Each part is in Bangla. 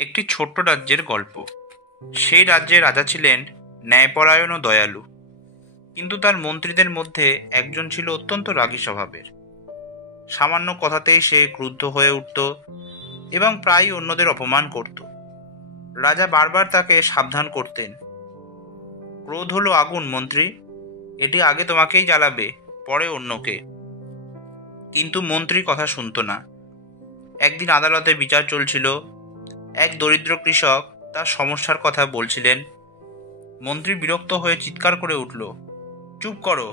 একটি ছোট্ট রাজ্যের গল্প। সেই রাজ্যে রাজা ছিলেন ন্যায়পরায়ণ ও দয়ালু, কিন্তু তার মন্ত্রীদের মধ্যে একজন ছিল অত্যন্ত রাগী স্বভাবের। সামান্য কথাতেই সে ক্রুদ্ধ হয়ে উঠত এবং প্রায়ই অন্যদের অপমান করত। রাজা বারবার তাকে সাবধান করতেন, ক্রোধ হলো আগুন মন্ত্রী, এটি আগে তোমাকেই জ্বালাবে, পরে অন্যকে। কিন্তু মন্ত্রী কথা শুনত না। একদিন আদালতে বিচার চলছিল। এক দরিদ্র কৃষক তার সমস্যার কথা বলছিলেন। মন্ত্রী বিরক্ত হয়ে চিৎকার করে উঠল, চুপ করো,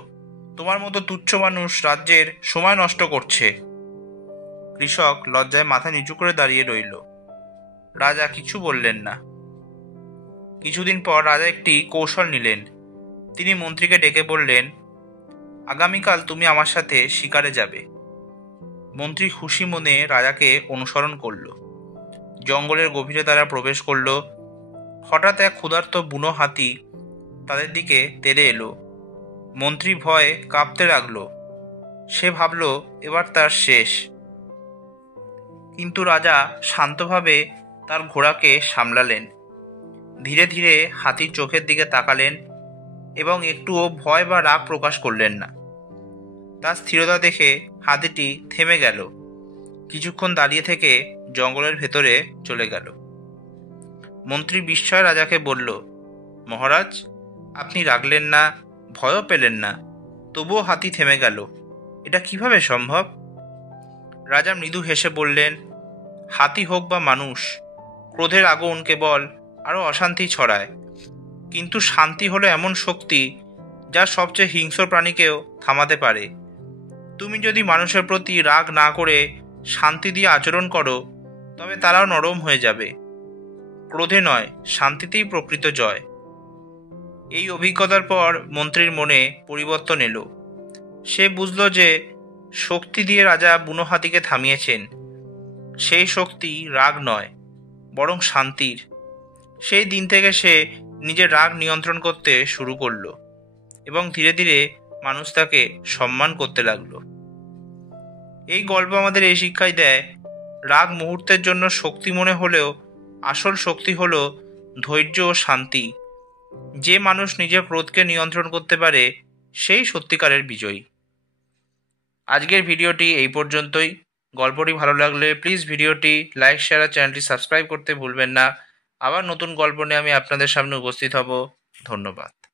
তোমার মতো তুচ্ছ মানুষ রাজ্যের সময় নষ্ট করছে। কৃষক লজ্জায় মাথা নিচু করে দাঁড়িয়ে রইল। রাজা কিছু বললেন না। কিছুদিন পর রাজা একটি কৌশল নিলেন। তিনি মন্ত্রীকে ডেকে বললেন, আগামীকাল তুমি আমার সাথে শিকারে যাবে। মন্ত্রী খুশি মনে রাজাকে অনুসরণ করল। জঙ্গলের গভীরে তারা প্রবেশ করল। হঠাৎ এক ক্ষুধার্ত বুনো হাতি তাদের দিকে তেড়ে এলো। মন্ত্রী ভয়ে কাঁপতে লাগলো। সে ভাবল এবার তার শেষ। কিন্তু রাজা শান্তভাবে তার ঘোড়াকে সামলালেন। ধীরে ধীরে হাতির চোখের দিকে তাকালেন এবং একটুও ভয় বা রাগ প্রকাশ করলেন না। তার স্থিরতা দেখে হাতিটি থেমে গেল। কিছুক্ষণ দাঁড়িয়ে থেকে জঙ্গলের ভেতরে চলে গেল। মন্ত্রী বিস্ময়ে রাজাকে বলল, মহারাজ, আপনি রাগলেন না, ভয়ও পেলেন না, তবুও হাতি থেমে গেল, এটা কিভাবে সম্ভব? রাজা মৃদু হেসে বললেন, হাতি হোক বা মানুষ, ক্রোধের আগুন কেবল আরও অশান্তি ছড়ায়, কিন্তু শান্তি হলো এমন শক্তি যা সবচেয়ে হিংস্র প্রাণীকেও থামাতে পারে। তুমি যদি মানুষের প্রতি রাগ না করে শান্তি দিয়ে আচরণ করো, তবে তারাও নরম হয়ে যাবে। ক্রোধে নয়, শান্তিতেই প্রকৃত জয়। এই অভিজ্ঞতার পর মন্ত্রীর মনে পরিবর্তন এলো। সে বুঝল যে শক্তি দিয়ে রাজা বুনো হাতিকে থামিয়েছেন। সেই শক্তি রাগ নয়, বরং শান্তির। সেই দিন থেকে সে নিজের রাগ নিয়ন্ত্রণ করতে শুরু করলো এবং ধীরে ধীরে মানুষ তাকে সম্মান করতে লাগলো। এই গল্প আমাদের এই শিক্ষাই দেয়, রাগ মুহূর্তের জন্য শক্তি মনে হলেও আসল শক্তি হলো ধৈর্য ও শান্তি। যে মানুষ নিজের ক্রোধকে নিয়ন্ত্রণ করতে পারে, সেই সত্যিকারের বিজয়ী। আজকের ভিডিওটি এই পর্যন্তই। গল্পটি ভালো লাগলে প্লিজ ভিডিওটি লাইক, শেয়ার আর চ্যানেলটি সাবস্ক্রাইব করতে ভুলবেন না। আবার নতুন গল্প নিয়ে আমি আপনাদের সামনে উপস্থিত হব। ধন্যবাদ।